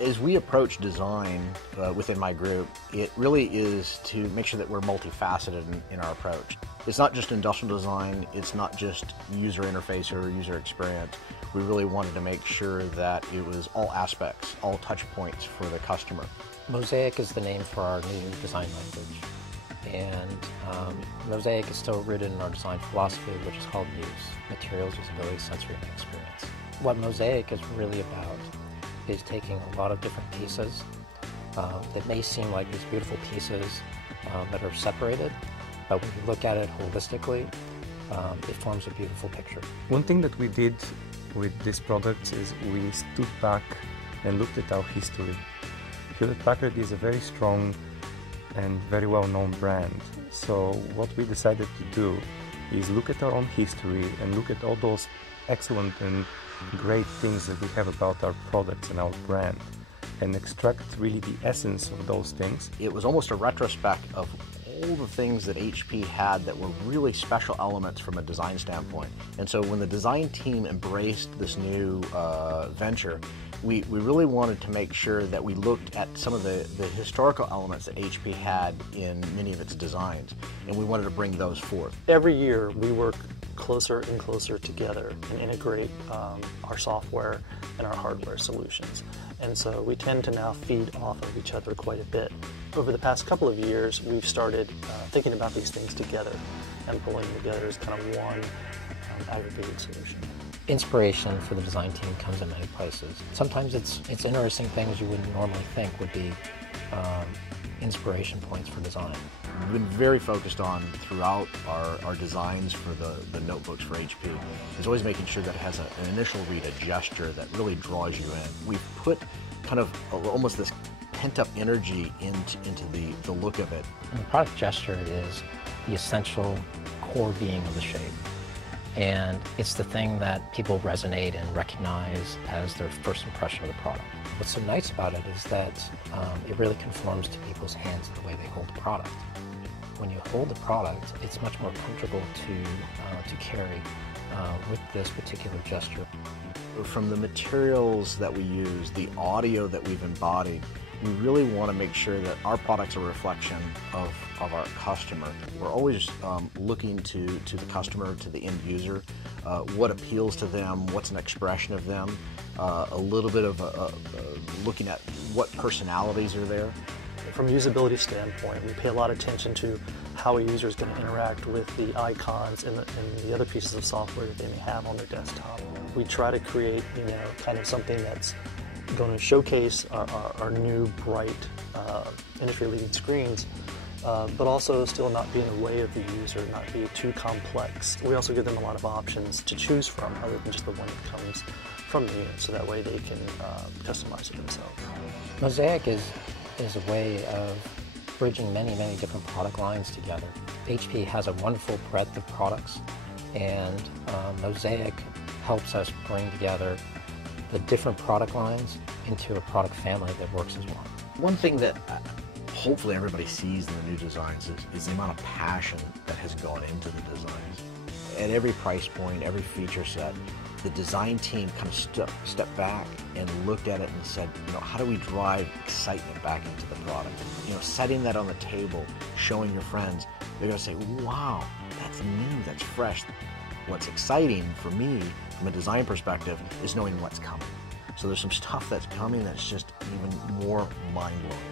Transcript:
As we approach design within my group, it really is to make sure that we're multifaceted in our approach. It's not just industrial design, it's not just user interface or user experience. We really wanted to make sure that it was all aspects, all touch points for the customer. MOSAIC is the name for our new design language. And MOSAIC is still rooted in our design philosophy, which is called MUSE, Materials, Usability, Sensory, and Experience. What MOSAIC is really about is taking a lot of different pieces that may seem like these beautiful pieces that are separated, but when you look at it holistically, it forms a beautiful picture. One thing that we did with this product is we stood back and looked at our history. Hewlett-Packard is a very strong and very well-known brand. So what we decided to do is look at our own history and look at all those excellent and great things that we have about our products and our brand and extract really the essence of those things. It was almost a retrospect of all the things that HP had that were really special elements from a design standpoint. And so when the design team embraced this new venture, we really wanted to make sure that we looked at some of the historical elements that HP had in many of its designs, and we wanted to bring those forth. Every year we work closer and closer together and integrate our software and our hardware solutions. And so we tend to now feed off of each other quite a bit. Over the past couple of years, we've started thinking about these things together and pulling them together as kind of one aggregated solution. Inspiration for the design team comes in many places. Sometimes it's interesting things you wouldn't normally think would be inspiration points for design. We've been very focused on throughout our designs for the notebooks for HP is always making sure that it has an initial read, a gesture that really draws you in. We've put kind of almost this pent-up energy into the look of it. And the product gesture is the essential core being of the shape. And it's the thing that people resonate and recognize as their first impression of the product. What's so nice about it is that it really conforms to people's hands the way they hold the product. When you hold the product, it's much more comfortable to carry with this particular gesture. From the materials that we use, the audio that we've embodied, we really want to make sure that our product's a reflection of our customer. We're always looking to the customer, to the end user, what appeals to them, what's an expression of them, a little bit of looking at what personalities are there. From a usability standpoint, we pay a lot of attention to how a user is going to interact with the icons and the other pieces of software that they may have on their desktop. We try to create, kind of something that's going to showcase our new, bright, industry-leading screens, but also still not be in the way of the user, not be too complex. We also give them a lot of options to choose from other than just the one that comes from the unit, so that way they can customize it themselves. MOSAIC is a way of bridging many, many different product lines together. HP has a wonderful breadth of products, and MOSAIC helps us bring together the different product lines into a product family that works as one. One thing that hopefully everybody sees in the new designs is the amount of passion that has gone into the designs. At every price point, every feature set, the design team kind of stepped back and looked at it and said, how do we drive excitement back into the product? Setting that on the table, showing your friends, they're going to say, wow, that's new, that's fresh. What's exciting for me from a design perspective is knowing what's coming. So there's some stuff that's coming that's just even more mind-blowing.